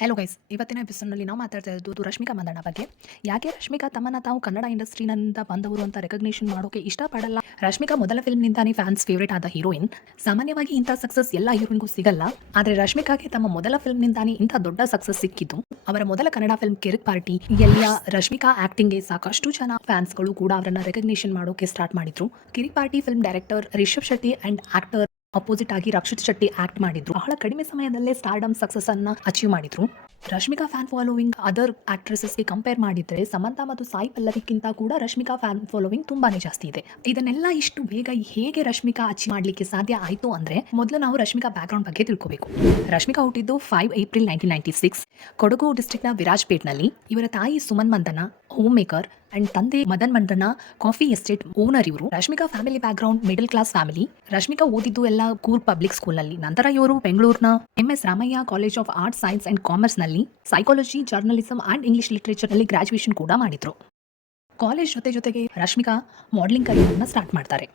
Hello guys ಇವತ್ತಿನ ಎಪಿಸೋಡ್ನಲ್ಲಿ ನಾವು ಮಾತಾಡ್ತಾ ಇರೋದು ರಶ್ಮಿಕಾ ಮಂದಣ್ಣ ಬಗ್ಗೆ. ಯಾಕೆ ರಶ್ಮಿಕಾ ತಮ್ಮನ್ನ ತಾವು ಕನ್ನಡ ಇಂಡಸ್ಟ್ರಿನಿಂದ ಬಂದವರು ಅಂತ ರೆಕಗ್ನೇಷನ್ ಮಾಡೋಕೆ ಇಷ್ಟಪಡಲ್ಲ? ರಶ್ಮಿಕಾ ಮೊದಲ ಫಿಲ್ಮ್ನಿಂದಾನೇ ಫ್ಯಾನ್ಸ್ ಫೇವರೇಟ್ ಆದ ಹೀರೋಯಿನ್ ಸಾಮಾನ್ಯವಾಗಿ ಇಂಥ ಸಕ್ಸಸ್ ಎಲ್ಲ ಹೀರೋಯಿನ್ಗೂ ಸಿಗಲ್ಲ. ಆದರೆ ರಶ್ಮಿಕಾಗೆ ತಮ್ಮ ಮೊದಲ ಫಿಲ್ಮ್ನಿಂದಾನೇ ಇಂಥ ದೊಡ್ಡ ಸಕ್ಸಸ್ ಸಿಕ್ಕಿದ್ದು. ಅವರ ಮೊದಲ ಕನ್ನಡ ಫಿಲ್ಮ್ ಕಿರಿಕ್ ಪಾರ್ಟಿ ಎಲ್ಲ ರಶ್ಮಿಕಾ ಆಕ್ಟಿಂಗ್ಗೆ ಸಾಕಷ್ಟು ಜನ ಫ್ಯಾನ್ಸ್ಗಳು ಕೂಡ ಅವರನ್ನ ರೆಕಗ್ನೇಷನ್ ಮಾಡೋಕೆ ಸ್ಟಾರ್ಟ್ ಮಾಡಿದ್ರು. Kirik Party film director Rishab Shetty and actor opposite ಆಗಿ ರಕ್ಷಿತ್ ಶೆಟ್ಟಿ ಆಕ್ಟ್ ಮಾಡಿದ್ರು. ಬಹಳ ಕಡಿಮೆ ಸಮಯದಲ್ಲೇ ಸ್ಟಾರ್ಡಮ್ ಸಕ್ಸಸ್ ಅನ್ನ ಅಚೀವ್ ಮಾಡಿದ್ರು. ರಶ್ಮಿಕಾ ಫ್ಯಾನ್ ಫಾಲೋವಿಂಗ್ ಅದರ್ ಆಕ್ಟ್ರೆಸಸ್ಗೆ ಕಂಪೇರ್ ಮಾಡಿದ್ರೆ ಸಮಂತಾ ಮತ್ತು ಸಾಯಿ ಪಲ್ಲವಿಕ್ಕಿಂತ ಕೂಡ ರಶ್ಮಿಕಾ ಫ್ಯಾನ್ ಫಾಲೋವಿಂಗ್ ತುಂಬಾನೇ ಜಾಸ್ತಿ ಇದೆ. ಇದನ್ನೆಲ್ಲ ಇಷ್ಟು ಬೇಗ ಹೇಗೆ ರಶ್ಮಿಕಾ ಅಚೀವ್ ಮಾಡ್ಲಿಕ್ಕೆ ಸಾಧ್ಯ ಆಯ್ತು ಅಂದ್ರೆ ಮೊದಲು ನಾವು ರಶ್ಮಿಕಾ ಬ್ಯಾಕ್ಗ್ರೌಂಡ್ ಬಗ್ಗೆ ತಿಳ್ಕೋಬೇಕು. ರಶ್ಮಿಕಾ ಹುಟ್ಟಿದ್ದು five April nineteen ninety six Kodagu ಡಿಸ್ಟ್ರಿಕ್ಟ್ನ ವಿರಾಜ್ಪೇಟ್ನಲ್ಲಿ. ಇವರ ತಾಯಿ Suman Mandanna home maker and ತಂದೆ Madan Mandanna coffee estate owner ಇವರು. Rashmika family background middle class family Rashmika ಓದಿದ್ದು ಎಲ್ಲ ಕೂರ್ ಪಬ್ಲಿಕ್ ಸ್ಕೂಲ್ನಲ್ಲಿ ನಂತರ ಇವರು ಬೆಂಗಳೂರಿನ M S Ramaiah college of arts science and ಕಾಮರ್ಸ್ನಲ್ಲಿ ಸೈಕಾಲಜಿ ಜರ್ನಲಿಸಂ ಅಂಡ್ ಇಂಗ್ಲಿಷ್ ಲಿಟರೇಚರ್ನಲ್ಲಿ ಗ್ರಾಜುಯೇಷನ್ ಕೂಡ ಮಾಡಿದ್ರು. ಕಾಲೇಜ್ ಜೊತೆ ಜೊತೆಗೆ ರಶ್ಮಿಕಾ ಮಾಡಲಿಂಗ್ ಕರಿಯರ್ನ ಸ್ಟಾರ್ಟ್ ಮಾಡ್ತಾರೆ.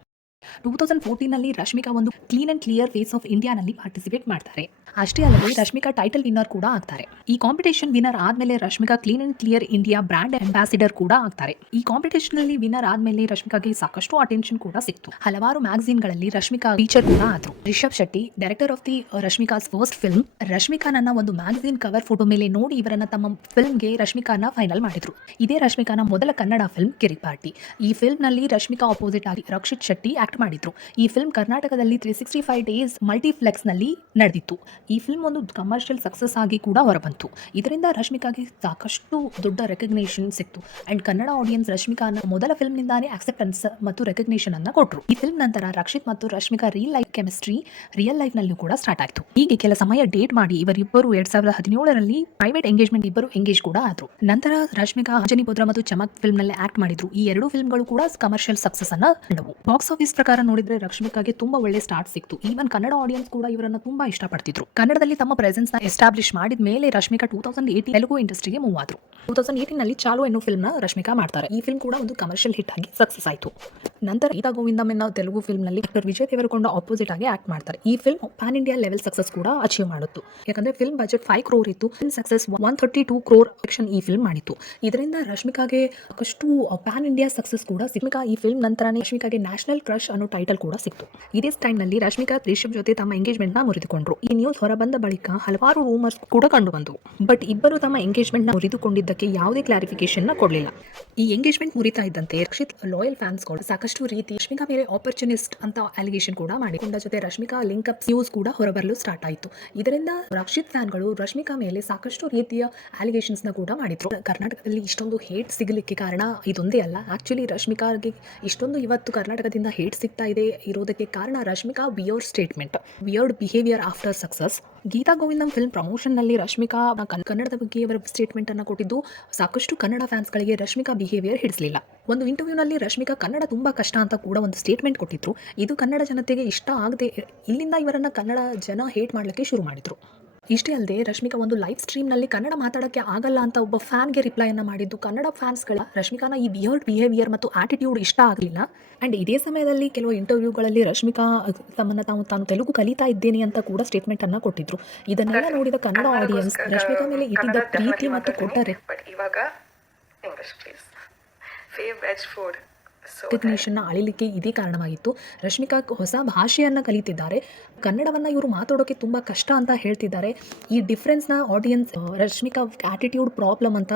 ಟೂ ತೌಸಂಡ್ ಫೋರ್ಟೀನಲ್ಲಿ ರಶ್ಮಿಕಾ ಒಂದು clean and clear face of ಇಂಡಿಯಾನಲ್ಲಿ participate ಮಾಡ್ತಾರೆ. ಅಷ್ಟೇ ಅಲ್ಲದೆ ರಶ್ಮಿಕಾ ಟೈಟಲ್ ವಿನ್ನರ್ ಕೂಡ ಆಗ್ತಾರೆ. ಈ ಕಾಂಪಿಟೇಷನ್ ವಿನ್ನರ್ ಆದ್ಮೇಲೆ Rashmika clean and clear India brand ambassador ಕೂಡ ಆಗ್ತಾರೆ. ಈ ಕಾಂಪಿಟೇಷನ್ ಅಲ್ಲಿ ವಿನ್ನರ್ ಆದ್ಮೇಲೆ ರಶ್ಮಿಕಾಗೆ ಸಾಕಷ್ಟು ಅಟೆನ್ಷನ್ ಕೂಡ ಸಿಕ್ತು. ಹಲವಾರು ಮ್ಯಾಗಝಿನ್ಗಳಲ್ಲಿ ರಶ್ಮಿಕಾ ಟೀಚರ್ ಕೂಡ ಆದ್ರು. Rishab Shetty director of the Rashmika's first film Rashmika ನನ್ನ ಒಂದು ಮ್ಯಾಗಝಿನ್ ಕವರ್ ಫೋಟೋ ಮೇಲೆ ನೋಡಿ ಇವರನ್ನ ತಮ್ಮ ಫಿಲ್ಮ್ಗೆ ರಶ್ಮಿಕಾನ ಫೈನಲ್ ಮಾಡಿದ್ರು. ಇದೇ ರಶ್ಮಿಕಾನ ಮೊದಲ ಕನ್ನಡ ಫಿಲ್ಮ್ ಕಿರಿಕ್ ಪಾರ್ಟಿ. ಈ ಫಿಲ್ಮ್ನಲ್ಲಿ ರಶ್ಮಿಕಾ ಅಪೋಸಿಟ್ ಆಗಿ ರಕ್ಷಿತ್ ಶೆಟ್ಟಿ ಆಕ್ಟ್ ಮಾಡಿದ್ರು. ಈ ಫಿಲ್ಮ್ ಕರ್ನಾಟಕದಲ್ಲಿ ತ್ರೀ ಸಿಕ್ಸ್ಟಿ ಫೈವ್ ಡೇಸ್ ಮಲ್ಟಿಫ್ಲೆಕ್ಸ್ನಲ್ಲಿ ನಡೆದಿತ್ತು. ಈ ಫಿಲ್ಮ್ ಒಂದು ಕಮರ್ಷಿಯಲ್ ಸಕ್ಸಸ್ ಆಗಿ ಕೂಡ ಹೊರಬಂತು. ಇದರಿಂದ ರಶ್ಮಿಕಾಗೆ ಸಾಕಷ್ಟು ದೊಡ್ಡ ರೆಕಗ್ನೇಷನ್ ಸಿಕ್ತು. ಅಂಡ್ ಕನ್ನಡ ಆಡಿಯನ್ಸ್ ರಶ್ಮಿಕಾನ ಮೊದಲ ಫಿಲ್ಮ್ ನಿಂದಾನೇ ಆಕ್ಸೆಪ್ಟೆನ್ಸ್ ಮತ್ತು ರೆಕಗ್ನೇಷನ್ ಅನ್ನ ಕೊಟ್ಟರು ಈ ಫಿಲ್ಮ್ ನಂತರ ರಕ್ಷಿತ್ ಮತ್ತು Rashmika real life chemistry real life ನಲ್ಲೂ ಕೂಡ ಸ್ಟಾರ್ಟ್ ಆಯ್ತು. ಹೀಗೆ ಕೆಲ ಸಮಯ ಡೇಟ್ ಮಾಡಿ ಇವರಿಬ್ಬರು ಎರಡ್ ಸಾವಿರದ ಹದಿನೇಳರಲ್ಲಿ ಪ್ರೈವೇಟ್ ಎಂಗೇಜ್ಮೆಂಟ್ ಇಬ್ಬರು ಎಂಗೇಜ್ ಕೂಡ ಆದ್ರು. ನಂತರ ರಶ್ಮಿಕಾ ಅಂಜನಿಪುತ್ರ ಮತ್ತು ಚಮಕ್ ಫಿಲ್ಮ್ನಲ್ಲಿ ಆಕ್ಟ್ ಮಾಡಿದ್ರು. ಈ ಎರಡು ಫಿಲ್ಮ್ಗಳು ಕೂಡ ಕಮರ್ಷಿಯಲ್ ಸಕ್ಸಸ್ ಅನ್ನ ಬಾಕ್ಸ್ ಆಫೀಸ್ ಪ್ರಕಾರ ನೋಡಿದ್ರೆ ರಶ್ಮಿಕಾಗೆ ತುಂಬಾ ಒಳ್ಳೆ ಸ್ಟಾರ್ಟ್ ಸಿಕ್ತು. ಈವನ್ ಕನ್ನಡ ಆಡಿಯನ್ಸ್ ಕೂಡ ಇವರನ್ನ ತುಂಬಾ ಇಷ್ಟಪಡ್ತಿದ್ರು. ಕನ್ನಡದಲ್ಲಿ ತಮ್ಮ ಪ್ರೆಸೆನ್ಸ್ನ ಎಸ್ಟಾಬ್ಲಿಷ್ ಮಾಡಿದ ಮೇಲೆ Rashmika two thousand eighteen Telugu ಇಂಡಸ್ಟ್ರಿಗೆ ಮೂವ್ ಆದ್ರು. ಟೂ ತೌಸಂಡ್ ಏಯ್ಟೀನ್ನಲ್ಲಿ ಚಾಲು ಎನ್ನುವ ಫಿಲ್ಮ್ನ ರಶ್ಮಿಕಾ ಮಾಡ್ತಾರೆ. ಈ ಫಿಲ್ಮ್ ಕೂಡ ಒಂದು ಕಮರ್ಷಿಯಲ್ ಹಿಟ್ ಆಗಿ ಸಕ್ಸಸ್ ಆಯಿತು. ನಂತರ ಗೀತಾ ಗೋವಿಂದ ಎನ್ನೋ ತೆಲುಗು ಫಿಲ್ಮ್ನಲ್ಲಿ ಡಾಕ್ಟರ್ ವಿಜಯ್ ದೇವರಕೊಂಡ ಆಪೋಸಿಟ್ ಆಗಿ ಆಕ್ಟ್ ಮಾಡ್ತಾರೆ. ಈ film pan India level success ಕೂಡ ಅಚೀವ್ ಮಾಡಿತ್ತು. ಯಾಕಂದ್ರೆ ಫಿಲ್ಮ್ ಬಜೆಟ್ ಫೈವ್ ಕ್ರೋರ್ ಇತ್ತು. Film success one thirty two crore action ಈ ಫಿಲ್ಮ್ ಮಾಡಿತ್ತು. ಇದರಿಂದ ರಶ್ಮಿಕಾಗೆ ಸಾಕಷ್ಟು ಪ್ಯಾನ್ ಇಂಡಿಯಾ ಸಕ್ಸಸ್ ಕೂಡ ರಶ್ಮಿಕಾ ಈ ಫಿಲ್ಮ್ ನಂತರನೇ ರಶ್ಮಿಕಾಗೆ ನ್ಯಾಷನಲ್ ಕ್ರಶ್ ಅನ್ನೋ ಟೈಟಲ್ ಕೂಡ ಸಿಕ್ತು. ಇದೇ ಟೈಮ್ನಲ್ಲಿ ರಶ್ಮಿಕಾ, ರಿಷಬ್ ಜೊತೆ ತಮ್ಮ ಎಂಗೇಜ್ಮೆಂಟ್ನ ಮುರಿದುಕೊಂಡ್ರು. ಈ ನ್ಯೂಸ್ ಹೊರಬಂದ ಬಳಿಕ ಹಲವಾರು ರೂಮರ್ಸ್ ಕೂಡ ಕಂಡು ಬಂದವು ಬಟ್ ಇಬ್ಬರು ತಮ್ಮ ಎಂಗೇಜ್ಮೆಂಟ್ನ ಮುರಿದುಕೊಂಡಿದ್ದಕ್ಕೆ ಯಾವುದೇ ಕ್ಲಾರಿಫಿಕೇಶನ್ನ ಕೊಡಲಿಲ್ಲ. ಈ ಎಂಗೇಜ್ಮೆಂಟ್ ಮುರಿತಾ ಇದ್ದಂತೆ ರಕ್ಷಿತ್ ಲಾಯಲ್ ಫ್ಯಾನ್ಸ್ಗಳು ಸಾಕಷ್ಟು ರೀತಿ ರಶ್ಮಿಕಾ ಮೇಲೆ ಆಪರ್ಚುನಿಸ್ಟ್ ಅಂತ ಅಲಿಗೇಷನ್ ಕೂಡ ಮಾಡಿಕೊಂಡ ಜೊತೆ ರಶ್ಮಿಕಾ ಲಿಂಕ್ ಅಪ್ ನ್ಯೂಸ್ ಕೂಡ ಹೊರಬರಲು ಸ್ಟಾರ್ಟ್ ಆಯಿತು. ಇದರಿಂದ ರಕ್ಷಿತ್ ಫ್ಯಾನ್ಗಳು ರಶ್ಮಿಕಾ ಮೇಲೆ ಸಾಕಷ್ಟು ರೀತಿಯ ಅಲಿಗೇಷನ್ಸ್ನ ಕೂಡ ಮಾಡಿದ್ರು. ಕರ್ನಾಟಕದಲ್ಲಿ ಇಷ್ಟೊಂದು ಹೇಟ್ ಸಿಗಲಿಕ್ಕೆ ಕಾರಣ ಇದೊಂದೇ ಅಲ್ಲ. ಆಕ್ಚುಲಿ ರಶ್ಮಿಕಾಗೆ ಇಷ್ಟೊಂದು ಇವತ್ತು ಕರ್ನಾಟಕದಿಂದ ಹೇಟ್ ಸಿಗ್ತಾ ಇದೆ ಇರೋದಕ್ಕೆ ಕಾರಣ Rashmika weird statement weird behaviour after success Geetha Govindam film ಪ್ರಮೋಷನ್ನಲ್ಲಿ Rashmika ಕನ್- ಕನ್ನಡದ ಬಗ್ಗೆ ಅವರ ಸ್ಟೇಟ್ಮೆಂಟ್ ಅನ್ನು ಕೊಟ್ಟಿದ್ದು, ಸಾಕಷ್ಟು ಕನ್ನಡ ಫ್ಯಾನ್ಸ್ ಗಳಿಗೆ ರಶ್ಮಿಕಾ ಬಿಹೇವಿಯರ್ ಹಿಡಿಸಲಿಲ್ಲ. ಒಂದು ಇಂಟರ್ವ್ಯೂನಲ್ಲಿ ರಶ್ಮಿಕಾ ಕನ್ನಡ ತುಂಬಾ ಕಷ್ಟ ಅಂತ ಕೂಡ ಒಂದು ಸ್ಟೇಟ್ಮೆಂಟ್ ಕೊಟ್ಟಿದ್ರು. ಇದು ಕನ್ನಡ ಜನತೆಗೆ ಇಷ್ಟ ಆಗದೆ ಇಲ್ಲಿಂದ ಇವರನ್ನ ಕನ್ನಡ ಜನ ಹೇಟ್ ಮಾಡಲಿಕ್ಕೆ ಶುರು ಮಾಡಿದ್ರು. ಇಷ್ಟೇ ಅಲ್ಲದೆ ರಶ್ಮಿಕಾ ಒಂದು ಲೈವ್ ಸ್ಟ್ರೀಮ್ನಲ್ಲಿ ಕನ್ನಡ ಮಾತಾಡಕ್ಕೆ ಆಗಲ್ಲ ಅಂತ ಒಬ್ಬ ಫ್ಯಾನ್ಗೆ ರಿಪ್ಲೈಯನ್ನು ಮಾಡಿದ್ದು ಕನ್ನಡ ಫ್ಯಾನ್ಸ್ಗಳ ರಶ್ಮಿಕಾನ ಈ ವಿಯರ್ಡ್ ಬಿಹೇವಿಯರ್ ಮತ್ತು ಆಟಿಟ್ಯೂಡ್ ಇಷ್ಟ ಆಗಲಿಲ್ಲ. ಆ್ಯಂಡ್ ಇದೇ ಸಮಯದಲ್ಲಿ ಕೆಲವು ಇಂಟರ್ವ್ಯೂಗಳಲ್ಲಿ ರಶ್ಮಿಕಾ ತಮ್ಮನ್ನು ತಾವು ತಾನು ತೆಲುಗು ಕಲಿತಾ ಇದ್ದೇನೆ ಅಂತ ಕೂಡ ಸ್ಟೇಟ್ಮೆಂಟ್ ಅನ್ನ ಕೊಟ್ಟಿದ್ರು. ಇದನ್ನೆಲ್ಲ ನೋಡಿದ ಕನ್ನಡ ಆಡಿಯನ್ಸ್ ರಶ್ಮಿಕಾ ಮೇಲೆ ಇಟ್ಟಿದ್ದ ಪ್ರೀತಿ ಮತ್ತು ಕೊಟ್ಟರೆ. ಇವಾಗ ರೆಕಗ್ನಿಷನ್ನ ಅಳಿಲಿಕ್ಕೆ ಇದೇ ಕಾರಣವಾಗಿತ್ತು. ರಶ್ಮಿಕಾ ಹೊಸ ಭಾಷೆಯನ್ನು ಕಲಿತಿದ್ದಾರೆ. ಕನ್ನಡವನ್ನು ಇವರು ಮಾತಾಡೋಕ್ಕೆ ತುಂಬ ಕಷ್ಟ ಅಂತ ಹೇಳ್ತಿದ್ದಾರೆ. ಈ ಡಿಫ್ರೆನ್ಸ್ನ ಆಡಿಯನ್ಸ್ ರಶ್ಮಿಕಾ ಆಟಿಟ್ಯೂಡ್ ಪ್ರಾಬ್ಲಮ್ ಅಂತ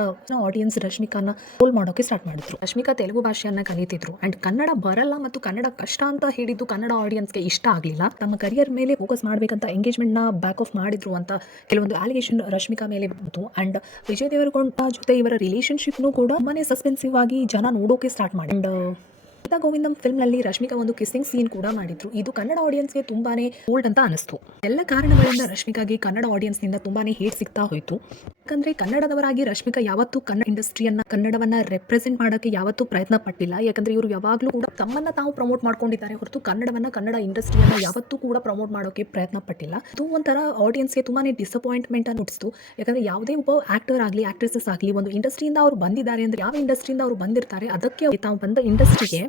ಆಡಿಯನ್ಸ್ ರಶ್ಮಿಕಾನ ಹೋಲ್ ಮಾಡೋಕೆ ಸ್ಟಾರ್ಟ್ ಮಾಡಿದ್ರು. ರಶ್ಮಿಕಾ ತೆಲುಗು ಭಾಷೆಯನ್ನು ಕಲಿತಿದ್ರು. ಆ್ಯಂಡ್ ಕನ್ನಡ ಬರಲ್ಲ ಮತ್ತು ಕನ್ನಡ ಕಷ್ಟ ಅಂತ ಹೇಳಿದ್ದು ಕನ್ನಡ ಆಡಿಯನ್ಸ್ಗೆ ಇಷ್ಟ ಆಗಲಿಲ್ಲ. ತಮ್ಮ ಕರಿಯರ್ ಮೇಲೆ ಫೋಕಸ್ ಮಾಡಬೇಕಂತ ಎಂಗೇಜ್ಮೆಂಟ್ನ ಬ್ಯಾಕ್ ಆಫ್ ಮಾಡಿದ್ರು ಅಂತ ಕೆಲವೊಂದು ಆಲಿಗೇಷನ್ ರಶ್ಮಿಕಾ ಮೇಲೆ ಬಂತು. ಆ್ಯಂಡ್ ವಿಜಯ್ ದೇವರಕೊಂಡ ಜೊತೆ ಇವರ ರಿಲೇಷನ್ಶಿಪ್ನು ಕೂಡ ತುಂಬಾ ಸಸ್ಪೆನ್ಸಿವ್ ಆಗಿ ಜನ ನೋಡೋಕೆ ಸ್ಟಾರ್ಟ್ ಮಾಡಿ ಆ್ಯಂಡ್ ಗೀತಾ ಗೋವಿಂದಂ ಫಿಲ್ಮ್ನಲ್ಲಿ ರಶ್ಮಿಕಾ ಒಂದು ಕಿಸ್ಸಿಂಗ್ ಸೀನ್ ಕೂಡ ಮಾಡಿದ್ರು. ಇದು ಕನ್ನಡ ಆಡಿಯನ್ಸ್ಗೆ ತುಂಬಾನೇ ಓಲ್ಡ್ ಅಂತ ಅನಿಸ್ತು ಎಲ್ಲ ಕಾರಣಗಳಿಂದ ರಶ್ಮಿಕಾಗೆ ಕನ್ನಡ ಆಡಿಯನ್ಸ್ನಿಂದ ತುಂಬಾನೇ ಹೇಟ್ ಸಿಗ್ತಾ ಹೋಯಿತು. ಯಾಕಂದ್ರೆ ಕನ್ನಡದವರಾಗಿ ರಶ್ಮಿಕಾ ಯಾವತ್ತೂ ಕನ್ನಡ ಇಂಡಸ್ಟ್ರಿಯನ್ನ ಕನ್ನಡವನ್ನ ರೆಪ್ರೆಸೆಂಟ್ ಮಾಡೋಕೆ ಯಾವತ್ತೂ ಪ್ರಯತ್ನ ಪಟ್ಟಿಲ್ಲ. ಯಾಕಂದ್ರೆ ಇವರು ಯಾವಾಗಲೂ ಕೂಡ ತಮ್ಮನ್ನ ತಾವು ಪ್ರಮೋಟ್ ಮಾಡ್ಕೊಂಡಿದ್ದಾರೆ ಹೊರತು ಕನ್ನಡವನ್ನ, ಕನ್ನಡ ಇಂಡಸ್ಟ್ರಿಯನ್ನ ಯಾವತ್ತೂ ಕೂಡ ಪ್ರಮೋಟ್ ಮಾಡೋಕೆ ಪ್ರಯತ್ನ ಪಟ್ಟಿಲ್ಲ. ಇದು ಒಂಥರ ಆಡಿಯನ್ಸ್ಗೆ ತುಂಬಾನೇ ಡಿಸಪಾಯಿಂಟ್ಮೆಂಟ್ ಅನ್ನು ಹುಟ್ಟಿಸ್ತು. ಯಾಕಂದ್ರೆ ಯಾವುದೇ ಒಬ್ಬ ಆಕ್ಟರ್ ಆಗಲಿ ಆಕ್ಟ್ರೆಸಸ್ ಆಗಲಿ ಒಂದು ಇಂಡಸ್ಟ್ರಿಯಿಂದ ಅವರು ಬಂದಿದ್ದಾರೆ ಅಂದ್ರೆ ಯಾವ ಇಂಡಸ್ಟ್ರಿಯಿಂದ ಅವರು ಬಂದಿರ್ತಾರೆ, ಅದಕ್ಕೆ ತಾವು ಬಂದ ಇಂಡಸ್ಟ್ರಿಗೆ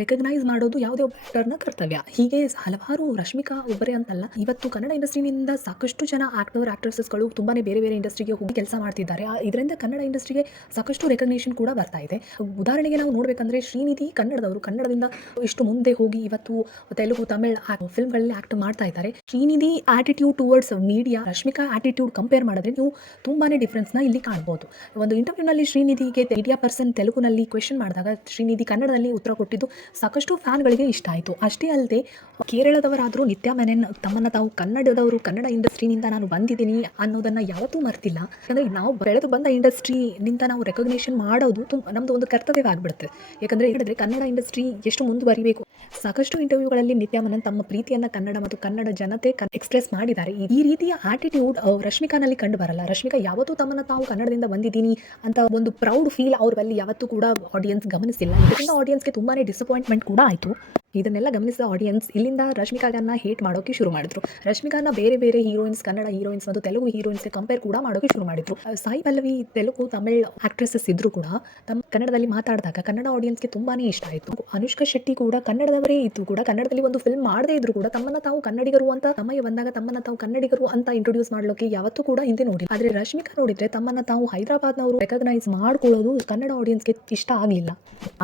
ರೆಕಗ್ನೈಸ್ ಮಾಡೋದು ಯಾವುದೇ ಒಬ್ಬ ಆ್ಯಕ್ಟರ್ನ ಕರ್ತವ್ಯ. ಹೀಗೆ ಹಲವಾರು ರಶ್ಮಿಕಾ ಒಬ್ಬರೇ ಅಂತಲ್ಲ, ಇವತ್ತು ಕನ್ನಡ ಇಂಡಸ್ಟ್ರಿನಿಂದ ಸಾಕಷ್ಟು ಜನ ಆ್ಯಕ್ಟರ್ ಆ್ಯಕ್ಟ್ರೆಸಸ್ಗಳು ತುಂಬಾ ಬೇರೆ ಬೇರೆ ಇಂಡಸ್ಟ್ರಿಗೆ ಹೋಗಿ ಕೆಲಸ ಮಾಡ್ತಿದ್ದಾರೆ. ಇದರಿಂದ ಕನ್ನಡ ಇಂಡಸ್ಟ್ರಿಗೆ ಸಾಕಷ್ಟು ರೆಕಗ್ನೇಷನ್ ಕೂಡ ಬರ್ತಾ ಇದೆ. ಉದಾಹರಣೆಗೆ ನಾವು ನೋಡಬೇಕಂದ್ರೆ ಶ್ರೀನಿಧಿ ಕನ್ನಡದವರು. ಕನ್ನಡದಿಂದ ಇಷ್ಟು ಮುಂದೆ ಹೋಗಿ ಇವತ್ತು ತೆಲುಗು, ತಮಿಳ್ ಫಿಲ್ಮ್ಗಳಲ್ಲಿ ಆ್ಯಕ್ಟ್ ಮಾಡ್ತಾ ಇದ್ದಾರೆ. Srinidhi attitude towards media Rashmika attitude compare ಮಾಡಿದ್ರೆ ನೀವು ತುಂಬಾನೇ ಡಿಫ್ರೆನ್ಸ್ನ ಇಲ್ಲಿ ಕಾಣ್ಬೋದು. ಒಂದು ಇಂಟರ್ವ್ಯೂನಲ್ಲಿ ಶ್ರೀನಿಧಿಗೆ ಮೀಡಿಯಾ ಪರ್ಸನ್ ತೆಲುಗುನಲ್ಲಿ ಕ್ವೆಶನ್ ಮಾಡಿದಾಗ ಶ್ರೀನಿಧಿ ಕನ್ನಡದಲ್ಲಿ ಉತ್ತರ ಕೊಟ್ಟಿದ್ದು ಸಾಕಷ್ಟು ಫ್ಯಾನ್ಗಳಿಗೆ ಇಷ್ಟ ಆಯಿತು. ಅಷ್ಟೇ ಅಲ್ಲದೆ, ಕೇರಳದವರಾದರೂ ನಿತ್ಯ ಮೆನನ್ ತಮ್ಮನ್ನು ತಾವು ಕನ್ನಡದವರು, ಕನ್ನಡ ಇಂಡಸ್ಟ್ರಿನಿಂದ ನಾನು ಬಂದಿದ್ದೀನಿ ಅನ್ನೋದನ್ನು ಯಾವತ್ತೂ ಮರ್ತಿಲ್ಲ. ಯಾಕಂದರೆ ನಾವು ಬೆಳೆದು ಬಂದ ಇಂಡಸ್ಟ್ರಿನಿಂದ ನಾವು ರೆಕಗ್ನೇಷನ್ ಮಾಡೋದು ತುಂಬ ನಮ್ಮದು ಒಂದು ಕರ್ತವ್ಯವಾಗಿಬಿಡುತ್ತೆ ಯಾಕಂದರೆ ಹೇಳಿದ್ರೆ ಕನ್ನಡ ಇಂಡಸ್ಟ್ರಿ ಎಷ್ಟು ಮುಂದುವರಿಬೇಕು. ಸಾಕಷ್ಟು ಇಂಟರ್ವ್ಯೂಗಳಲ್ಲಿ ನಿತ್ಯ ಮೆನನ್ ತಮ್ಮ ಪ್ರೀತಿಯನ್ನು ಕನ್ನಡ ಮತ್ತು ಕನ್ನಡ ಜನತೆ ಎಕ್ಸ್ಪ್ರೆಸ್ ಮಾಡಿದ್ದಾರೆ. ಈ- ರೀತಿಯ ಆಟಿಟ್ಯೂಡ್ ರಶ್ಮಿಕಾನಲ್ಲಿ ಕಂಡು ಬರಲ್ಲ. ರಶ್ಮಿಕಾ ಯಾವತ್ತೂ ತಮ್ಮನ್ನು ತಾವು ಕನ್ನಡದಿಂದ ಬಂದಿದ್ದೀನಿ ಅಂತ ಒಂದು ಪ್ರೌಡ್ ಫೀಲ್ ಅವರಲ್ಲಿ ಯಾವತ್ತೂ ಕೂಡ ಆಡಿಯನ್ಸ್ ಗಮನಿಸಿಲ್ಲ. ಇದರಿಂದ ಆಡಿಯನ್ಸ್ಗೆ ತುಂಬಾ ಡಿಸಪಾಯಿಂಟ್ಮೆಂಟ್ ಕೂಡ ಆಯಿತು. ಇದನ್ನೆಲ್ಲ ಗಮನಿಸಿದ ಆಡಿಯನ್ಸ್ ಇಲ್ಲಿಂದ ರಶ್ಮಿಕಾಗನ್ನ ಹೇಟ್ ಮಾಡೋಕೆ ಶುರು ಮಾಡಿದ್ರು. ರಶ್ಮಿಕಾನ ಬೇರೆ ಬೇರೆ ಹೀರೋಯಿನ್ಸ್ ಕನ್ನಡ ಹೀರೋಯಿನ್ಸ್ ಮತ್ತು ತೆಲುಗು ಹೀರೋಯಿನ್ಸ್ಗೆ ಕಂಪೇರ್ ಕೂಡ ಮಾಡೋಕೆ ಶುರು ಮಾಡಿದ್ರು. ಸಾಯಿ ಪಲ್ಲವಿ ತೆಲುಗು, ತಮಿಳ್ ಆಕ್ಟ್ರೆಸಸ್ ಇದ್ರು ಕೂಡ ತಮ್ಮ ಕನ್ನಡದಲ್ಲಿ ಮಾತಾಡಿದಾಗ ಕನ್ನಡ ಆಡಿಯನ್ಸ್ಗೆ ತುಂಬಾನೇ ಇಷ್ಟ ಆಯಿತು. ಅನುಷ್ಕಾ ಶೆಟ್ಟಿ ಕೂಡ ಕನ್ನಡದವರೇ ಇತ್ತು ಕೂಡ ಕನ್ನಡದಲ್ಲಿ ಒಂದು ಫಿಲ್ಮ್ ಮಾಡದೇ ಇದ್ರು ಕೂಡ ತಮ್ಮನ್ನ ತಾವು ಕನ್ನಡಿಗರು ಅಂತ, ಸಮಯ ಬಂದಾಗ ತಮ್ಮನ್ನ ತಾವು ಕನ್ನಡಿಗರು ಅಂತ ಇಂಟ್ರೊಡ್ಯೂಸ್ ಮಾಡಲಿಕ್ಕೆ ಯಾವತ್ತೂ ಕೂಡ ಹಿಂದೆ ನೋಡಿ ಆದ್ರೆ ರಶ್ಮಿಕಾ ನೋಡಿದ್ರೆ ತಮ್ಮನ್ನ ತಾವು ಹೈದರಾಬಾದ್ನವರು ರೆಕಗ್ನೈಸ್ ಮಾಡ್ಕೊಳ್ಳೋದು ಕನ್ನಡ ಆಡಿಯನ್ಸ್ಗೆ ಇಷ್ಟ ಆಗಲಿಲ್ಲ.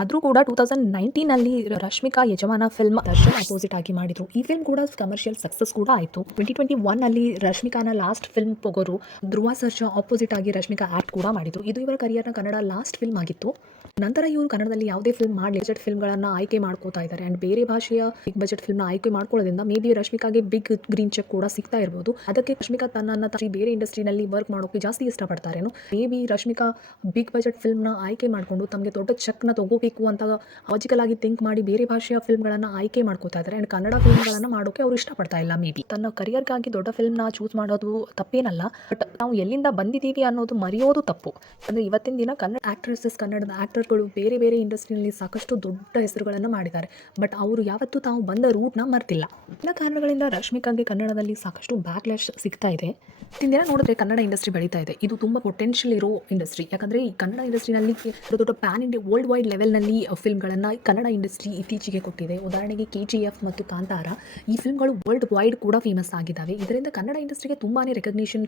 ಆದರೂ ಕೂಡ ಟೂ ತೌಸಂಡ್ ನೈನ್ಟೀನ್ ಅಲ್ಲಿ ರಶ್ಮಿಕಾ ಯಜಮಾನ ಫಿಲ್ಮ್ ದರ್ಶನ್ ಅಪೋಸಿಟ್ ಆಗಿ ಮಾಡಿದ್ರು. ಈ ಫಿಲ್ಮ್ ಕೂಡ ಕಮರ್ಷಿಯಲ್ ಸಕ್ಸಸ್ ಕೂಡ ಆಯಿತು. ಟ್ವೆಂಟಿ ಟ್ವೆಂಟಿ ಒನ್ ಅಲ್ಲಿ ರಶ್ಮಿಕಾನ last film Pogaru, Dhruva Sarja opposite ಆಗಿ ರಶ್ಮಿಕಾ ಆಕ್ಟ್ ಕೂಡ ಮಾಡಿದ್ರು. ಇದು ಇವರ ಕರಿಯರ್ನ ಕನ್ನಡ ಲಾಸ್ಟ್ ಫಿಲ್ಮ್ ಆಗಿತ್ತು. ನಂತರ ಇವರು ಕನ್ನಡದಲ್ಲಿ ಯಾವುದೇ ಫಿಲ್ಮ್ ಮಾಡಲಿ ಬಜೆಟ್ ಫಿಲ್ಮ್ಗಳನ್ನು ಆಯ್ಕೆ ಮಾಡ್ಕೋತಾ ಇದ್ದಾರೆ. ಆ್ಯಂಡ್ ಬೇರೆ ಭಾಷೆಯ ಬಿಗ್ ಬಜೆಟ್ ಫಿಲ್ಮ್ನ ಆಯ್ಕೆ ಮಾಡ್ಕೊಳ್ಳೋದ್ರಿಂದ ಮೇ ಬಿ ರಶ್ಮಿಕಾಗೆ ಬಿಗ್ ಗ್ರೀನ್ ಚೆಕ್ ಕೂಡ ಸಿಗ್ತಾ ಇರ್ಬೋದು. ಅದಕ್ಕೆ ರಶ್ಮಿಕಾ ತನ್ನನ್ನು ತಾಯಿ ಬೇರೆ ಇಂಡಸ್ಟ್ರಿನಲ್ಲಿ ವರ್ಕ್ ಮಾಡೋಕೆ ಜಾಸ್ತಿ ಇಷ್ಟಪಡ್ತಾರೇನು maybe Rashmika big budget ಫಿಲ್ಮ್ನ ಆಯ್ಕೆ ಮಾಡಿಕೊಂಡು ತಮಗೆ ದೊಡ್ಡ ಚೆಕ್ನ ತಗೋಬೇಕು ಅಂತ ಲಾಜಿಕಲ್ ಆಗಿ ಥಿಂಕ್ ಮಾಡಿ ಬೇರೆ ಭಾಷೆಯ ಫಿಲ್ಮ್ಗಳನ್ನು ಆಯ್ಕೆ ಮಾಡ್ಕೋತಾ ಇದ್ದಾರೆ ಆ್ಯಂಡ್ ಕನ್ನಡ ಫಿಲ್ಮ್ಗಳನ್ನು ಮಾಡೋಕೆ ಅವರು ಇಷ್ಟಪಡ್ತಾ ಇಲ್ಲ ಮೇ ಬಿ ತನ್ನ ಕರಿಯರ್ಗಾಗಿ ದೊಡ್ಡ ಫಿಲ್ಮ್ನ ಚೂಸ್ ಮಾಡೋದು ತಪ್ಪೇನಲ್ಲ ಬಟ್ ನಾವು ಎಲ್ಲಿಂದ ಬಂದಿದ್ದೀವಿ ಅನ್ನೋದು ಮರೆಯೋದು ತಪ್ಪು. ಅಂದರೆ ಇವತ್ತಿನ ದಿನ ಕನ್ನಡ ಆ್ಯಕ್ಟ್ರೆಸಸ್ ಕನ್ನಡದ ಆ್ಯಕ್ಟರ್ಗಳು ಬೇರೆ ಬೇರೆ ಇಂಡಸ್ಟ್ರಿಯಲ್ಲಿ ಸಾಕಷ್ಟು ದೊಡ್ಡ ಹೆಸರುಗಳನ್ನು ಮಾಡಿದ್ದಾರೆ. ಬಟ್ ಅವರು ಯಾವತ್ತೂ ತಾವು ಬಂದ ರೂಟ್ನ ಮರ್ತಿಲ್ಲ. ಎಲ್ಲ ಕಾರಣಗಳಿಂದ ರಶ್ಮಿಕಾಗೆ ಕನ್ನಡದಲ್ಲಿ ಸಾಕಷ್ಟು ಬ್ಯಾಕ್ಲ್ಯಾಶ್ ಸಿಗ್ತಾ ಇದೆ. ದಿನ ನೋಡಿದ್ರೆ ಕನ್ನಡ ಇಂಡಸ್ಟ್ರಿ ಬೆಳೀತಾ ಇದೆ. ಇದು ತುಂಬ ಪೊಟೆನ್ಷಿಯಲ್ ಇರೋ ಇಂಡಸ್ಟ್ರಿ ಯಾಕಂದರೆ ಈ ಕನ್ನಡ ಇಂಡಸ್ಟ್ರಿನಲ್ಲಿ ದೊಡ್ಡ ದೊಡ್ಡ ಪ್ಯಾನ್ ಇಂಡಿಯಾ ವರ್ಲ್ಡ್ ವೈಡ್ ಲೆವೆಲ್ನಲ್ಲಿ ಫಿಲ್ಮ್ಗಳನ್ನು ಕನ್ನಡ ಇಂಡಸ್ಟ್ರಿ ಇತ್ತೀಚೆಗೆ ಕೊಟ್ಟಿದೆ. ಉದಾಹರಣೆಗೆ ಕೆ ಜಿ ಎಫ್ ಮತ್ತು ಕಾಂತಾರ ಈ ಫಿಲ್ಮ್ಗಳು ವರ್ಲ್ಡ್ ವೈಡ್ ಕೂಡ ಫೇಮಸ್ ಆಗಿದ್ದಾವೆ. ಇದರಿಂದ ಕನ್ನಡ ಇಂಡಸ್ಟ್ರಿಗೆ ತುಂಬಾ ರೆಕಗ್ನಿಷನ್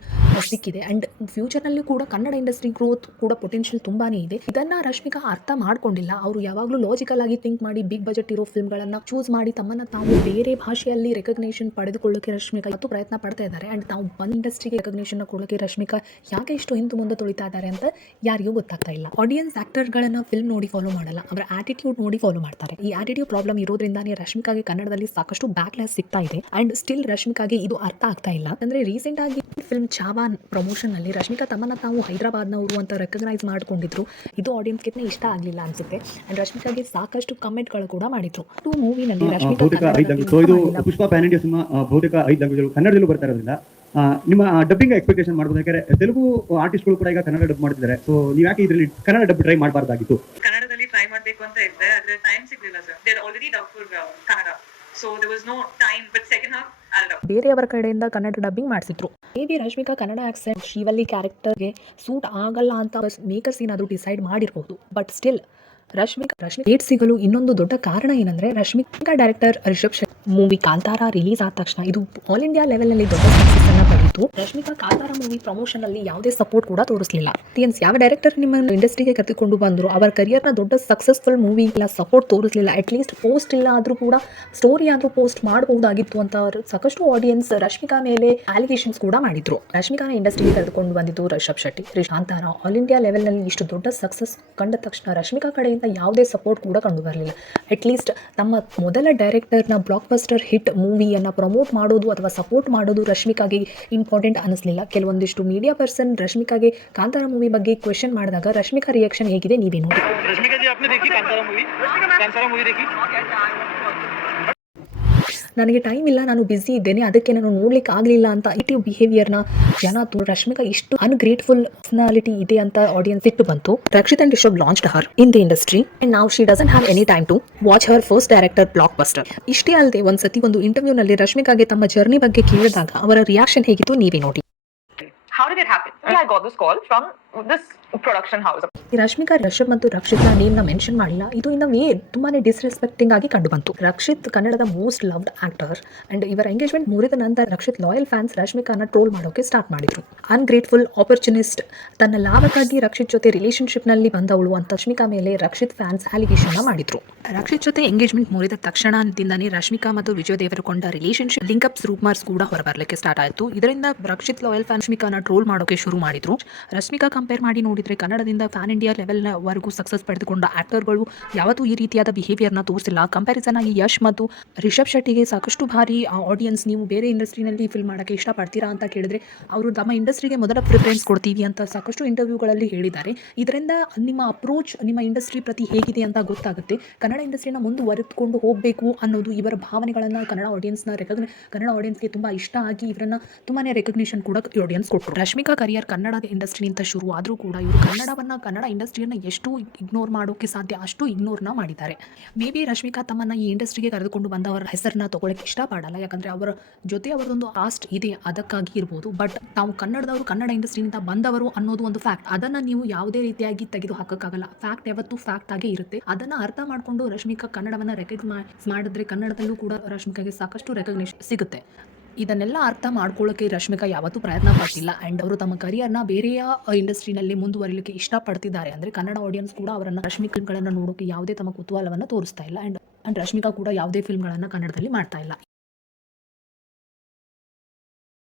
ಸಿಕ್ಕಿದೆ. ಆ್ಯಂಡ್ ಫ್ಯೂಚರ್ನಲ್ಲೂ ಕೂಡ ಕನ್ನಡ ಇಂಡಸ್ಟ್ರಿ ಗ್ರೋತ್ ಕೂಡ ಪೊಟೆನ್ಷಿಯಲ್ ತುಂಬಾ ಇದೆ. ಇದನ್ನು ರಶ್ಮಿಕಾ ಅರ್ಥ ಮಾಡ್ಕೊಂಡಿಲ್ಲ. ಅವರು ಯಾವಾಗಲೂ ಲಾಜಿಕಲ್ ಆಗಿ ಥಿಂಕ್ ಮಾಡಿ ಬಿಗ್ ಬಜೆಟ್ ಇರೋ ಫಿಲ್ಮ್ಗಳನ್ನು ಚೂಸ್ ಮಾಡಿ ತಮ್ಮನ್ನು ತಾವು ಬೇರೆ ಭಾಷೆಯಲ್ಲಿ ರೆಕಗ್ನೇಷನ್ ಪಡೆದುಕೊಳ್ಳೋಕೆ ರಶ್ಮಿಕಾ ಮತ್ತು ಪ್ರಯತ್ನ ಪಡ್ತಾ ಇದ್ದಾರೆ. ಆ್ಯಂಡ್ ತಾವು ಒಂದು ಇಂಡಸ್ಟ್ರಿಗೆ ರೆಕಗ್ನೇಷನ್ ಕೊಡೋಕೆ ರಶ್ಮಿಕಾ ಯಾಕೆ ಇಷ್ಟು ಹಿಂದೆ ಮುಂದೆ ತೊಳಿತಾ ಇದ್ದಾರೆ ಅಂತ ಯಾರಿಗೂ ಗೊತ್ತಾಗ್ತಾ ಇಲ್ಲ. ಆಡಿಯನ್ಸ್ ಆಕ್ಟರ್ಗಳನ್ನ ಫಿಲ್ಮ್ ನೋಡಿ ಫಾಲೋ ಮಾಡಲ್ಲ. ಅವರ ಆಟಿಟ್ಯೂಡ್ ನೋಡಿ ಫಾಲೋ ಮಾಡ್ತಾರೆ. ಈ ಆಟಿಟ್ಯೂಡ್ ಪ್ರಾಬ್ಲಮ್ ಇರೋದ್ರಿಂದಾನೇ ರಶ್ಮಿಕಾಗೆ ಕನ್ನಡದಲ್ಲಿ ಸಾಕಷ್ಟು ಬ್ಯಾಕ್ಲೆಸ್ ಸಿಗ್ತಾ ಇದೆ. ಅಂಡ್ ಸ್ಟಿಲ್ ರಶ್ಮಿಕಾಗೆ ಇದು ಅರ್ಥ ಆಗ್ತಾ ಇಲ್ಲ. ಅಂದ್ರೆ ರೀಸೆಂಟ್ ಆಗಿ ಫಿಲ್ಮ್ ಚಾವಾನ್ ಪ್ರಮೋಷನ್ ಅಲ್ಲಿ ರಶ್ಮಿಕಾ ತಮ್ಮನ್ನ ತಾವು ಹೈದರಾಬಾದ್ನವರು ಅಂತ ರೆಕಗ್ನೈಸ್ ಮಾಡ್ಕೊಂಡಿದ್ರು. ಇದು ಆಡಿಯನ್ಸ್ ಆಡಿಯನ್ಸ್ಗೆ ಇಷ್ಟ ಆಗಲಿಲ್ಲ ಅನ್ಸುತ್ತೆ. ಅಂಡ್ ರಶ್ಮಿಕಾಗೆ ಸಾಕಷ್ಟು ಕಮೆಂಟ್ಗಳು ಕೂಡ ಮಾಡಿದ್ರು. Two ಮೂವಿನಲ್ಲಿ Rashmika Pushpa pan India cinema ಆ, ಬಹುತೇಕ ಐದು ಲ್ಯಾಂಗ್ವೇಜ್ ಕನ್ನಡದಲ್ಲೂ ಬರ್ತಾ ಇರೋದ್ರಿಂದ ನಿಮ್ಮ ಡಬ್ಬಿಂಗ್ ಎಕ್ಸ್ಪೆಕ್ಟೇಷನ್ ಮಾಡ್ಬೋದು. ಯಾಕಂದ್ರೆ ತೆಲುಗು ಆರ್ಟಿಸ್ಟ್ಗಳು ಕೂಡ ಈಗ ಕನ್ನಡ ಡಬ್ ಮಾಡ್ತಿದ್ದಾರೆ. ಸೊ ನೀವು ಯಾಕೆ ಇದರಲ್ಲಿ ಕನ್ನಡ ಡಬ್ ಟ್ರೈ ಮಾಡಬಾರ್ದಾಗಿತ್ತು? ಟ್ರೈ ಅಂತ ಇದ್ದೆ ಆದ್ರೆ ಟೈಮ್ ಸಿಗ್ಲಿಲ್ಲ sir there already dub for Kannada so there was no time but second half ಬೇರೆಯವರ ಕಡೆಯಿಂದ ಕನ್ನಡ ಡಬ್ಬಿಂಗ್ ಮಾಡಿಸಿದ್ರು. Maybe Rashmika Kannada accent Shivalli ಕ್ಯಾರೆಕ್ಟರ್ಗೆ ಸೂಟ್ ಆಗಲ್ಲ ಅಂತ ಮೇಕರ್ಸ್ ಏನಾದರೂ ಡಿಸೈಡ್ ಮಾಡಿರಬಹುದು but still Rashmika Rashmi date ಸಿಗಲು ಇನ್ನೊಂದು ದೊಡ್ಡ ಕಾರಣ ಏನಂದ್ರೆ Rashmika director Rishab Shetty movie Kantara release ಆದ ತಕ್ಷಣ ಇದು ಆಲ್ ಇಂಡಿಯಾ ಲೆವೆಲ್ನಲ್ಲಿ ದೊಡ್ಡ ಸಕ್ಸಸ್ ಅನ್ನ ಪಡೆಯಿತು ರಶ್ಮಿಕಾ ಕಾಂತಾರ ಮೂವಿ ಪ್ರಮೋಷನ್ ಅಲ್ಲಿ ಯಾವುದೇ ಸಪೋರ್ಟ್ ಕೂಡ ತೋರಿಸಲಿಲ್ಲ. ಟಿಎನ್ಸ್ ಯಾವ ಡೈರೆಕ್ಟರ್ ನಿಮ್ಮ ಇಂಡಸ್ಟ್ರಿಗೆ ಕರೆದುಕೊಂಡು ಬಂದ್ರು, ಅವರ ಕರಿಯರ್ನ ದೊಡ್ಡ ಸಕ್ಸಸ್ಫುಲ್ ಮೂವಿ ಇಲ್ಲ ಸಪೋರ್ಟ್ ತೋರಿಸಲಿಲ್ಲ. ಅಟ್ ಲೀಸ್ಟ್ ಪೋಸ್ಟ್ ಇಲ್ಲ ಆದ್ರೂ ಕೂಡ ಸ್ಟೋರಿ ಆದ್ರೂ ಪೋಸ್ಟ್ ಮಾಡಬಹುದಾಗಿತ್ತು ಅಂತ ಸಾಕಷ್ಟು ಆಡಿಯನ್ಸ್ ರಶ್ಮಿಕಾ ಮೇಲೆ ಅಲಿಗೇಷನ್ಸ್ ಕೂಡ ಮಾಡಿದ್ರು. ರಶ್ಮಿಕಾನ ಇಂಡಸ್ಟ್ರಿಗೆ ಕರೆದುಕೊಂಡು ಬಂದಿದ್ದು ರಿಷಬ್ ಶೆಟ್ಟಿ. ಕಾಂತಾರ ಆಲ್ ಇಂಡಿಯಾ ಲೆವೆಲ್ನಲ್ಲಿ ಇಷ್ಟು ದೊಡ್ಡ ಸಕ್ಸಸ್ ಕಂಡ ತಕ್ಷಣ ರಶ್ಮಿಕಾ ಕಡೆಯಿಂದ ಯಾವುದೇ ಸಪೋರ್ಟ್ ಕೂಡ ಕಂಡು ಬರಲಿಲ್ಲ. ಅಟ್ ಲೀಸ್ಟ್ ನಮ್ಮ ಮೊದಲ ಡೈರೆಕ್ಟರ್ನ ಬ್ಲಾಕ್ ಬಸ್ಟರ್ ಹಿಟ್ ಮೂವಿಯನ್ನು ಪ್ರಮೋಟ್ ಮಾಡೋದು ಅಥವಾ ಸಪೋರ್ಟ್ ಮಾಡೋದು ರಶ್ಮಿಕಾಗೆ ಇಂಪಾರ್ಟೆಂಟ್ ಅನಿಸ್ಲಿಲ್ಲ ಕೆಲವೊಂದಿಷ್ಟು ಮೀಡಿಯಾ ಪರ್ಸನ್ ರಶ್ಮಿಕಾಗೆ ಕಾಂತಾರ ಮೂವಿ ಬಗ್ಗೆ ಕ್ವೆಶನ್ ಮಾಡಿದಾಗ ರಶ್ಮಿಕಾ ರಿಯಾಕ್ಷನ್ ಹೇಗಿದೆ ನೀವೇ ನೋಡಿ. ನನಗೆ ಟೈಮ್ ಇಲ್ಲ ನಾನು ಬ್ಯುಸಿ ಇದ್ದೇನೆ ಅದಕ್ಕೆ ನಾನು ನೋಡ್ಲಿಕ್ಕೆ ಆಗಲಿಲ್ಲ ಅಂತ ಇಟಿವ್ ಬಿಹೇವಿಯರ್ನ ಜನ ರಶ್ಮಿಕಾ ಇಷ್ಟು ಅನ್ಗ್ರೇಟ್ಫುಲ್ ಪರ್ಸನಾಲಿಟಿ ಇದೆ ಅಂತ ಆಡಿಯನ್ಸ್ ಇಟ್ಟು ಬಂತು. Rakshit and Rishab launch her in the industry and ನಾವು she doesn't have any time to watch her first director blockbuster ಇಷ್ಟೇ ಅಲ್ಲದೆ ಒಂದ್ಸತಿ ಒಂದು ಇಂಟರ್ವ್ಯೂನಲ್ಲಿ ರಶ್ಮಿಕಾಗೆ ತಮ್ಮ ಜರ್ನಿ ಬಗ್ಗೆ ಕೇಳಿದಾಗ ಅವರ ರಿಯಾಕ್ಷನ್ ಹೇಗಿತ್ತು ನೀವೇ ನೋಡಿ. How did it happen? Yeah, I got this call from production house. ಈ ರಶ್ಮಿಕಾ ರಿಷಬ್ ಮತ್ತು ರಕ್ಷಿತ್ನ ನೇಮ್ನ ಮೆನ್ಷನ್ ಮಾಡಿಲ್ಲ. ಇದು ಇನ್ ವೇ ತುಂಬಾನೇ ಡಿಸ್ರೆಸ್ಪೆಕ್ಟಿಂಗ್ ಆಗಿ ಕಂಡು ಬಂತು. ರಕ್ಷಿತ್ ಕನ್ನಡದ ಮೋಸ್ಟ್ ಲವ್ಡ್ ಆಕ್ಟರ್ ಅಂಡ್ ಇವರ ಎಂಗೇಜ್ಮೆಂಟ್ ಮುರಿದ ನಂತರ ರಕ್ಷಿತ್ ಲಾಯಲ್ ಫ್ಯಾನ್ಸ್ ರಶ್ಮಿಕಾನ ಟ್ರೋಲ್ ಮಾಡೋಕೆ ಸ್ಟಾರ್ಟ್ ಮಾಡಿದ್ರು. ಅನ್ಗ್ರೇಟ್ಫುಲ್ ಆಪರ್ಚುನಿಸ್ಟ್ ತನ್ನ ಲಾಭಕ್ಕಾಗಿ ರಕ್ಷಿತ್ ಜೊತೆ ರಿಲೇಶನ್ಶಿಪ್ನಲ್ಲಿ ಬಂದವಳು ಅಂತ ರಶ್ಮಿಕಾ ಮೇಲೆ ರಕ್ಷಿತ್ ಫ್ಯಾನ್ಸ್ ಅಲಿಗೇಷನ್ ಮಾಡಿದ್ರು. ರಕ್ಷಿತ್ ಜೊತೆ ಎಂಗೇಜ್ಮೆಂಟ್ ಮುರಿದ ತಕ್ಷಣದಿಂದನೇ ರಶ್ಮಿಕಾ ಮತ್ತು Vijay Deverakonda relationship linkups rumours ಕೂಡ ಹೊರಬರಲಿಕ್ಕೆ ಸ್ಟಾರ್ಟ್ ಆಯಿತು. ಇದರಿಂದ ರಕ್ಷಿತ್ ಲಾಯಲ್ ಫ್ಯಾನ್ ರಶ್ಮಿಕಾನ ಟ್ರೋಲ್ ಮಾಡೋಕೆ ಶುರು ಮಾಡಿದ್ರು. ರಶ್ಮಿಕಾ ಕಂಪೇರ್ ಮಾಡಿ ನೋಡಿದರೆ ಕನ್ನಡದಿಂದ ಫ್ಯಾನ್ ಇಂಡಿಯಾ ಲೆವೆಲ್ವರೆಗೂ ಸಕ್ಸಸ್ ಪಡೆದುಕೊಂಡ ಆ್ಯಕ್ಟರ್ಗಳು ಯಾವತ್ತೂ ಈ ರೀತಿಯಾದ ಬಿಹೇವಿಯರ್ನ ತೋರಿಸಿಲ್ಲ. ಕಂಪ್ಯಾರಿಸನ್ ಆಗಿ ಯಶ್ ಮತ್ತು ರಿಷಬ್ ಶೆಟ್ಟಿಗೆ ಸಾಕಷ್ಟು ಬಾರಿ ಆಡಿಯನ್ಸ್ ನೀವು ಬೇರೆ ಇಂಡಸ್ಟ್ರಿನಲ್ಲಿ ಫಿಲ್ಮ್ ಮಾಡೋಕ್ಕೆ ಇಷ್ಟಪಡ್ತೀರಾ ಅಂತ ಕೇಳಿದ್ರೆ ಅವರು ತಮ್ಮ ಇಂಡಸ್ಟ್ರಿಗೆ ಮೊದಲ ಪ್ರಿಫರೆನ್ಸ್ ಕೊಡ್ತೀವಿ ಅಂತ ಸಾಕಷ್ಟು ಇಂಟರ್ವ್ಯೂಗಳಲ್ಲಿ ಹೇಳಿದ್ದಾರೆ. ಇದರಿಂದ ನಿಮ್ಮ ಅಪ್ರೋಚ್ ನಿಮ್ಮ ಇಂಡಸ್ಟ್ರಿ ಪ್ರತಿ ಹೇಗಿದೆ ಅಂತ ಗೊತ್ತಾಗುತ್ತೆ. ಕನ್ನಡ ಇಂಡಸ್ಟ್ರಿನ ಮುಂದುವರೆದುಕೊಂಡು ಹೋಗಬೇಕು ಅನ್ನೋದು ಇವರ ಭಾವನೆಗಳನ್ನು ಕನ್ನಡ ಆಡಿಯನ್ಸ್ನ ರೆಕಗ್ನಿ ಕನ್ನಡ ಆಡಿಯನ್ಸ್ಗೆ ತುಂಬ ಇಷ್ಟ ಆಗಿ ಇವರನ್ನ ತುಂಬಾ ರೆಕಗ್ನಿಷನ್ ಕೂಡ ಆಡಿಯನ್ಸ್ ಕೊಟ್ಟರು ರಶ್ಮಿಕಾ ಕರಿಯರ್ ಕನ್ನಡದ ಇಂಡಸ್ಟ್ರಿನಿಂದ ಶುರು ಆದರೂ ಕೂಡ ಇವರು ಕನ್ನಡವನ್ನು, ಕನ್ನಡ ಇಂಡಸ್ಟ್ರಿಯನ್ನು ಎಷ್ಟು ಇಗ್ನೋರ್ ಮಾಡೋಕ್ಕೆ ಸಾಧ್ಯ, ಅಷ್ಟು ಇಗ್ನೋರ್ನ ಮಾಡಿದ್ದಾರೆ. ಮೇ ಬಿ ರಶ್ಮಿಕಾ ತಮ್ಮನ್ನು ಈ ಇಂಡಸ್ಟ್ರಿಗೆ ಕರೆದುಕೊಂಡು ಬಂದವರ ಹೆಸರನ್ನ ತಗೊಳ್ಳೋಕೆ ಇಷ್ಟಪಡಲ್ಲ, ಯಾಕಂದರೆ ಅವರ ಜೊತೆ ಅವರದೊಂದು ಆಸ್ಟ್ ಇದೆ, ಅದಕ್ಕಾಗಿ ಇರ್ಬೋದು. ಬಟ್ ನಾವು ಕನ್ನಡದವರು, ಕನ್ನಡ ಇಂಡಸ್ಟ್ರಿಯಿಂದ ಬಂದವರು ಅನ್ನೋದು ಒಂದು ಫ್ಯಾಕ್ಟ್ ಅದನ್ನು ನೀವು ಯಾವುದೇ ರೀತಿಯಾಗಿ ತೆಗೆದು ಹಾಕೋಕ್ಕಾಗಲ್ಲ. ಫ್ಯಾಕ್ಟ್ ಯಾವತ್ತೂ ಫ್ಯಾಕ್ಟ್ ಆಗೇ ಇರುತ್ತೆ. ಅದನ್ನು ಅರ್ಥ ಮಾಡಿಕೊಂಡು ರಶ್ಮಿಕಾ ಕನ್ನಡವನ್ನು ರೆಕಗ್ನೈಸ್ ಮಾಡಿದ್ರೆ ಕನ್ನಡದಲ್ಲೂ ಕೂಡ ರಶ್ಮಿಕಾಗೆ ಸಾಕಷ್ಟು ರೆಕಗ್ನೇಷನ್ ಸಿಗುತ್ತೆ. ಇದನ್ನೆಲ್ಲ ಅರ್ಥ ಮಾಡ್ಕೊಳ್ಳೋಕೆ ರಶ್ಮಿಕಾ ಯಾವತ್ತೂ ಪ್ರಯತ್ನ ಪಡ್ತಿಲ್ಲ. ಆ್ಯಂಡ್ ಅವರು ತಮ್ಮ ಕರಿಯರ್ನ ಬೇರೆಯ ಇಂಡಸ್ಟ್ರಿನಲ್ಲಿ ಮುಂದುವರಿಲಿಕ್ಕೆ ಇಷ್ಟಪಡ್ತಿದ್ದಾರೆ. ಅಂದರೆ ಕನ್ನಡ ಆಡಿಯನ್ಸ್ ಕೂಡ ಅವರನ್ನು ರಶ್ಮಿ ಫಿಲ್ಮ್ಗಳನ್ನು ನೋಡೋಕೆ ಯಾವುದೇ ತಮ್ಮ ಕುತೂಹಲವನ್ನು ತೋರಿಸ್ತಾ ಇಲ್ಲ. ಆ್ಯಂಡ್ ಆ್ಯಂಡ್ ರಶ್ಮಿಕಾ ಕೂಡ ಯಾವುದೇ ಫಿಲ್ಮ್ಗಳನ್ನು ಕನ್ನಡದಲ್ಲಿ ಮಾಡ್ತಾ ಇಲ್ಲ.